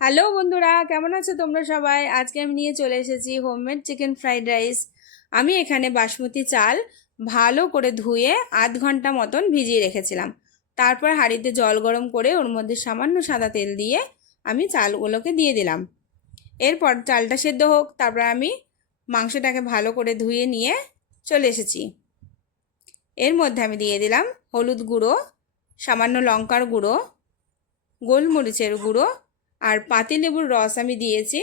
Hello বন্ধুরা, কেমন আছো তোমরা সবাই? আজকে আমি নিয়ে চলে এসেছি হোমমেড চিকেন ফ্রাইড রাইস। আমি এখানে বাসমতি চাল ভালো করে ধুয়ে আধ ঘন্টা মতন ভিজিয়ে রেখেছিলাম। তারপর হাঁড়িতে জল গরম করে ওর মধ্যে সামান্য সাদা তেল দিয়ে আমি চালগুলোকে দিয়ে দিলাম। এরপর চালটা সেদ্ধ হোক, তারপর আমি মাংসটাকে ভালো করে ধুয়ে নিয়ে চলে এসেছি। এর মধ্যে আমি দিয়ে দিলাম হলুদ গুঁড়ো, সামান্য লঙ্কার গুঁড়ো, গোলমরিচের গুঁড়ো আর পাতিলেবুর রস আমি দিয়েছি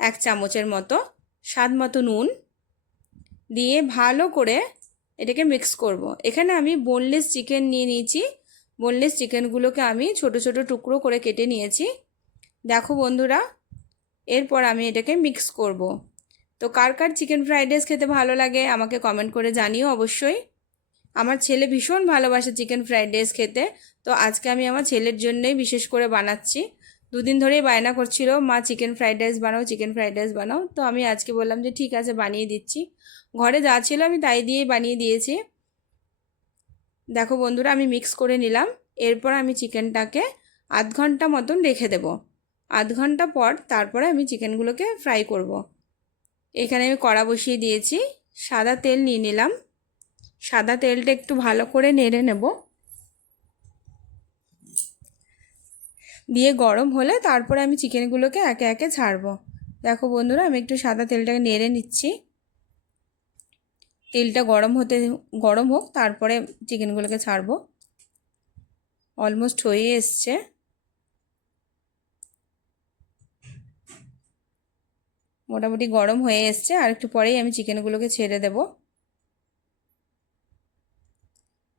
1 চামচের মতো, স্বাদ মতো নুন দিয়ে ভালো করে এটাকে মিক্স করব। এখানে আমি বোনলেস চিকেন নিয়ে নিয়েছি। বোনলেস চিকেনগুলোকে আমি ছোট ছোট টুকরো করে কেটে নিয়েছি। দেখো বন্ধুরা, এরপর আমি এটাকে মিক্স করব। তো কার কার চিকেন ফ্রাইড রাইস খেতে ভালো লাগে আমাকে কমেন্ট করে জানিও অবশ্যই। আমার ছেলে ভীষণ ভালোবাসে চিকেন ফ্রাইড রাইস খেতে। তো আজকে আমি আমার ছেলের জন্যই বিশেষ করে বানাচ্ছি। দুদিন ধরেই বায়না করছিল, মা চিকেন ফ্রাইড রাইস বানাও, চিকেন ফ্রাইড রাইস বানাও। তো আমি আজকে বললাম যে ঠিক আছে, বানিয়ে দিচ্ছি। ঘরে যা ছিল আমি তাই দিয়েই বানিয়ে দিয়েছি। দেখো বন্ধুরা, আমি মিক্স করে নিলাম। এরপর আমি চিকেনটাকে আধ ঘন্টা মতন রেখে দেব। আধ ঘন্টা পর তারপরে আমি চিকেনগুলোকে ফ্রাই করব। এখানে আমি কড়া বসিয়ে দিয়েছি, সাদা তেল নিয়ে নিলাম। সাদা তেলটা একটু ভালো করে নেড়ে নেব, দিয়ে গরম হলে তারপরে আমি চিকেনগুলোকে একে একে ছাড়বো। দেখো বন্ধুরা, আমি একটু সাদা তেলটাকে নেড়ে নিচ্ছি। তেলটা গরম হোক, তারপরে চিকেনগুলোকে ছাড়বো। অলমোস্ট হয়ে এসছে। মোটামুটি গরম হয়ে এসছে, আর একটু পরেই আমি চিকেনগুলোকে ছেড়ে দেব।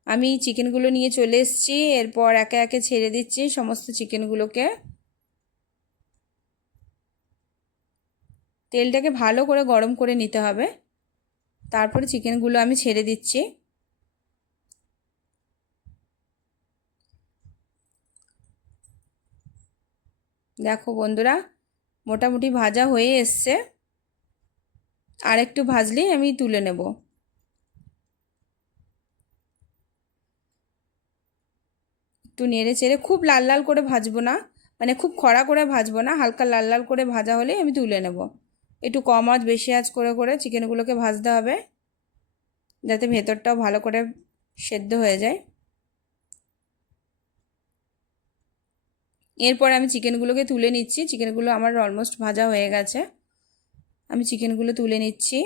আমি চিকেনগুলো নিয়ে চলে এসেছি। এরপর একে একে ছেড়ে দিচ্ছি সমস্ত চিকেনগুলোকে। তেলটাকে ভালো করে গরম করে নিতে হবে, তারপরে চিকেনগুলো আমি ছেড়ে দিচ্ছি। দেখো বন্ধুরা, মোটামুটি ভাজা হয়ে এসছে। আর একটু ভাজলেই আমি তুলে নেব। একটু নেড়ে চেড়ে, খুব লাল লাল করে ভাজবো না, মানে খুব খড়া করে ভাজবো না, হালকা লাল লাল করে ভাজা হলেই আমি তুলে নেব। একটু কম আঁচ বেশি আঁচ করে করে চিকেনগুলোকে ভাজতে হবে, যাতে ভেতরটাও ভালো করে সেদ্ধ হয়ে যায়। এরপর আমি চিকেনগুলোকে তুলে নিচ্ছি। চিকেনগুলো আমার অলমোস্ট ভাজা হয়ে গেছে। আমি চিকেনগুলো তুলে নিচ্ছি।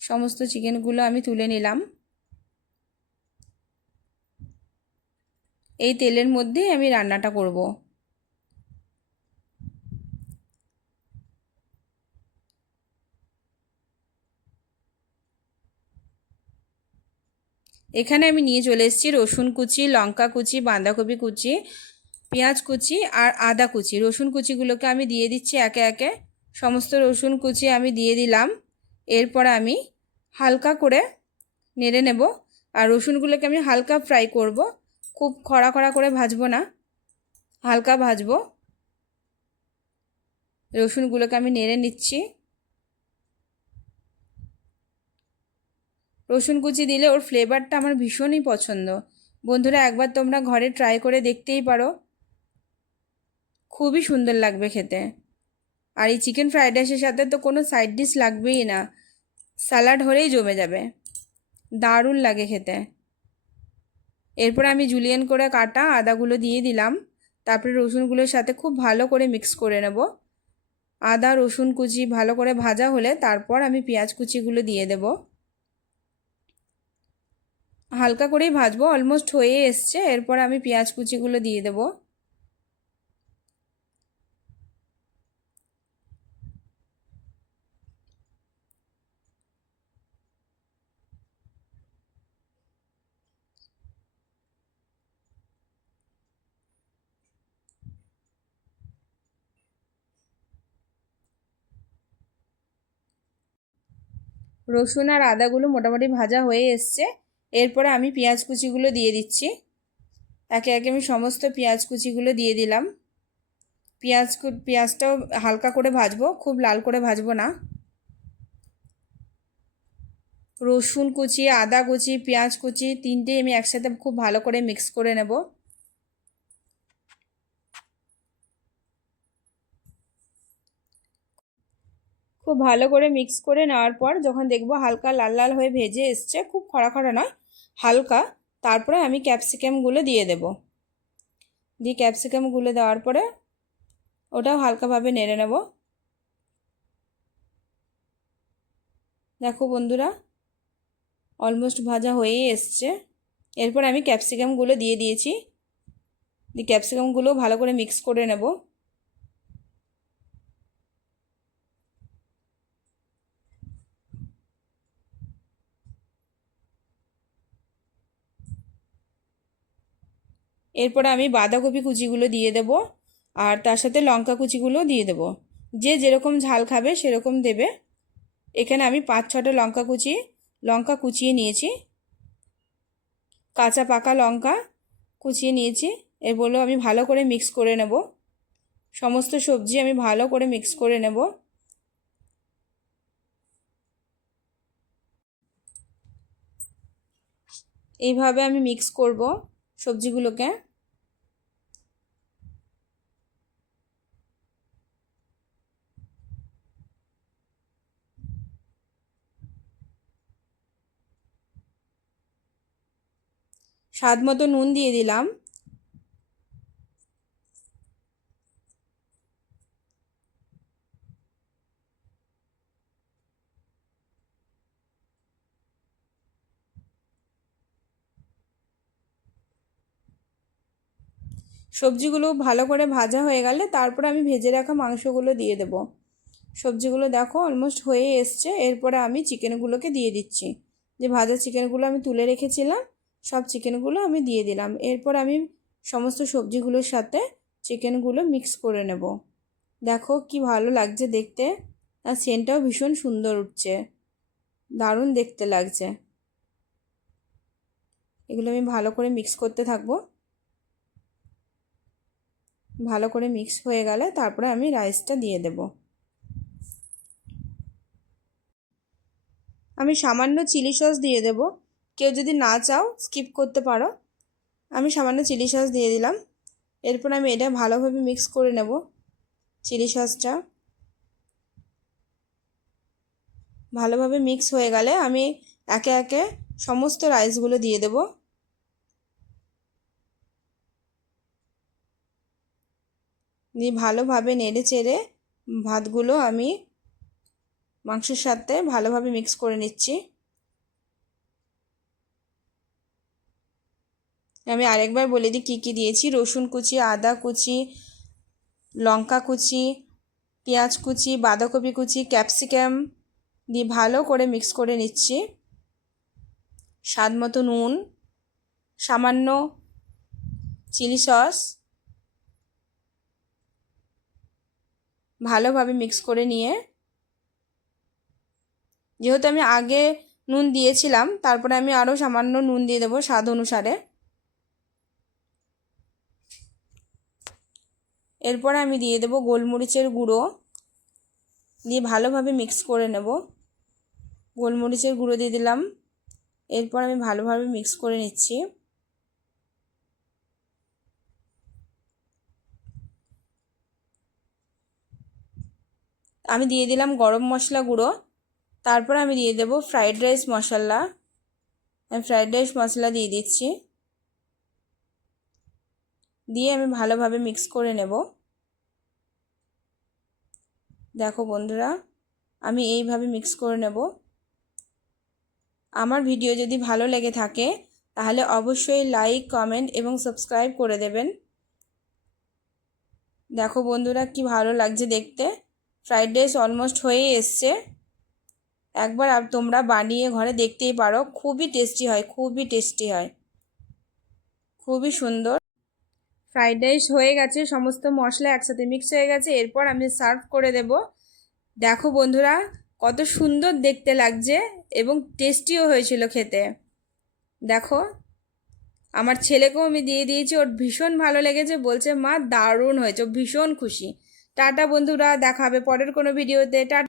সমস্ত চিকেনগুলো আমি তুলে নিলাম। এই তেলের মধ্যেই আমি রান্নাটা করব। এখানে আমি নিয়ে চলে এসেছি রসুন কুচি, লঙ্কা কুচি, বাঁধাকপি কুচি, পেঁয়াজ কুচি আর আদা কুচি। রসুন কুচিগুলোকে আমি দিয়ে দিচ্ছি একে একে। সমস্ত রসুন কুচি আমি দিয়ে দিলাম। এরপর আমি হালকা করে নেড়ে নেব। আর রসুনগুলোকে আমি হালকা ফ্রাই করব, খুব খড়া খড়া করে ভাজবো না, হালকা ভাজবো। রসুনগুলোকে আমি নেড়ে নিচ্ছি। রসুন কুচি দিলে ওর ফ্লেভারটা আমার ভীষণই পছন্দ। বন্ধুরা, একবার তোমরা ঘরে ট্রাই করে দেখতেই পারো, খুবই সুন্দর লাগবে খেতে। আর এই চিকেন ফ্রাইড রাইসের সাথে তো কোনো সাইড ডিশ লাগবেই না, স্যালাড হলেই জমে যাবে। দারুণ লাগে খেতে। এরপর আমি জুলিয়েন করে কাটা আদাগুলো দিয়ে দিলাম। তারপরে রসুনগুলোর সাথে খুব ভালো করে মিক্স করে নেব। আদা রসুন কুচি ভালো করে ভাজা হলে তারপর আমি পেঁয়াজ কুচিগুলো দিয়ে দেব। হালকা করেই ভাজবো, অলমোস্ট হয়ে এসছে। এরপর আমি পেঁয়াজ কুচিগুলো দিয়ে দেব। রসুন আর আদাগুলো মোটামুটি ভাজা হয়ে এসছে। এরপরে আমি পেঁয়াজ কুচিগুলো দিয়ে দিচ্ছি। একে একে আমি সমস্ত পেঁয়াজ কুচিগুলো দিয়ে দিলাম। পেঁয়াজটাও হালকা করে ভাজবো, খুব লাল করে ভাজবো না। রসুন কুচি, আদা কুচি, পেঁয়াজ কুচি, তিনটেই আমি একসাথে খুব ভালো করে মিক্স করে নেব। খুব ভালো করে মিক্স করে নেওয়ার পর যখন দেখবো হালকা লাল লাল হয়ে ভেজে এসছে, খুব খড়া খড়া নয়, হালকা, তারপরে আমি ক্যাপসিকামগুলো দিয়ে দেব। দিয়ে ক্যাপসিকামগুলো দেওয়ার পরে ওটাও হালকাভাবে নেড়ে নেব। দেখো বন্ধুরা, অলমোস্ট ভাজা হয়েই এসছে। এরপর আমি ক্যাপসিকামগুলো দিয়ে দিয়েছি। দিয়ে ক্যাপসিকামগুলো ভালো করে মিক্স করে নেব। এরপরে আমি বাঁধাকপি কুচিগুলো দিয়ে দেব, আর তার সাথে লঙ্কা কুচিগুলো দিয়ে দেব। যে যেরকম ঝাল খাবে সেরকম দেবে। এখানে আমি 5-6টা লঙ্কা কুচিয়ে নিয়েছি, কাঁচা পাকা লঙ্কা কুচিয়ে নিয়েছি। এগুলো আমি ভালো করে মিক্স করে নেব। সমস্ত সবজি আমি ভালো করে মিক্স করে নেব। এইভাবে আমি মিক্স করব সবজিগুলোকে। স্বাদ মতো নুন দিয়ে দিলাম। সবজিগুলো ভালো করে ভাজা হয়ে গেলে তারপরে আমি ভেজে রাখা মাংসগুলো দিয়ে দেব। সবজিগুলো দেখো অলমোস্ট হয়ে এসছে। এরপরে আমি চিকেনগুলোকে দিয়ে দিচ্ছি। যে ভাজা চিকেনগুলো আমি তুলে রেখেছিলাম, সব চিকেনগুলো আমি দিয়ে দিলাম। এরপর আমি সমস্ত সবজিগুলোর সাথে চিকেনগুলো মিক্স করে নেব। দেখো কি ভালো লাগছে দেখতে, আর সেন্টটাও ভীষণ সুন্দর উঠছে, দারুণ দেখতে লাগছে। এগুলো আমি ভালো করে মিক্স করতে থাকবো। ভালো করে মিক্স হয়ে গেলে তারপরে আমি রাইসটা দিয়ে দেব। আমি সামান্য চিলি সস দিয়ে দেব। কেউ যদি না চাও স্কিপ করতে পারো। আমি সামান্য চিলি সস দিয়ে দিলাম। এরপর আমি এটা ভালোভাবে মিক্স করে নেব। চিলি সসটা ভালোভাবে মিক্স হয়ে গেলে আমি একে একে সমস্ত রাইসগুলো দিয়ে দেব। দিয়ে ভালোভাবে নেড়ে চেড়ে ভাতগুলো আমি মাংসের সাথে ভালোভাবে মিক্স করে নিচ্ছি। আমি আরেকবার বলে দিই কী কী দিয়েছি। রসুন কুচি, আদা কুচি, লঙ্কা কুচি, পেঁয়াজ কুচি, বাঁধাকপি কুচি, ক্যাপসিকাম দিয়ে ভালো করে মিক্স করে নিচ্ছি। স্বাদ মতো নুন, সামান্য চিলি সস, ভালোভাবে মিক্স করে নিয়ে, যেহেতু আমি আগে নুন দিয়েছিলাম তারপরে আমি আরও সামান্য নুন দিয়ে দেবো স্বাদ অনুসারে। এরপর আমি দিয়ে দেবো গোলমরিচের গুঁড়ো, দিয়ে ভালোভাবে মিক্স করে নেব। গোলমরিচের গুঁড়ো দিয়ে দিলাম। এরপর আমি ভালোভাবে মিক্স করে নিচ্ছি। আমি দিয়ে দিলাম গরম মশলা গুঁড়ো। তারপর আমি দিয়ে দেবো ফ্রাইড রাইস মশলা। আমি ফ্রাইড রাইস মশলা দিয়ে দিচ্ছি। দিয়ে আমি ভালোভাবে মিক্স করে নেব। দেখো বন্ধুরা, আমি এইভাবে মিক্স করে নেব। আমার ভিডিও যদি ভালো লেগে থাকে তাহলে অবশ্যই লাইক, কমেন্ট এবং সাবস্ক্রাইব করে দেবেন। দেখো বন্ধুরা কি ভালো লাগছে দেখতে। ফ্রাইড রাইস অলমোস্ট হয়ে এসছে। একবার তোমরা বানিয়ে ঘরে দেখতেই পারো, খুবই টেস্টি হয়, খুবই টেস্টি হয়, খুবই সুন্দর। ফ্রাইড রাইস হয়ে গেছে, সমস্ত মশলা একসাথে মিক্স হয়ে গেছে। এরপর আমি সার্ভ করে দেব। দেখো বন্ধুরা কত সুন্দর দেখতে লাগছে এবং টেস্টিও হয়েছিল খেতে। দেখো আমার ছেলেকেও আমি দিয়ে দিয়েছি, ওর ভীষণ ভালো লেগেছে, বলছে মা দারুণ হয়েছে, ও ভীষণ খুশি। টাটা বন্ধুরা, দেখা হবে পরের কোনো ভিডিওতে। টাটা।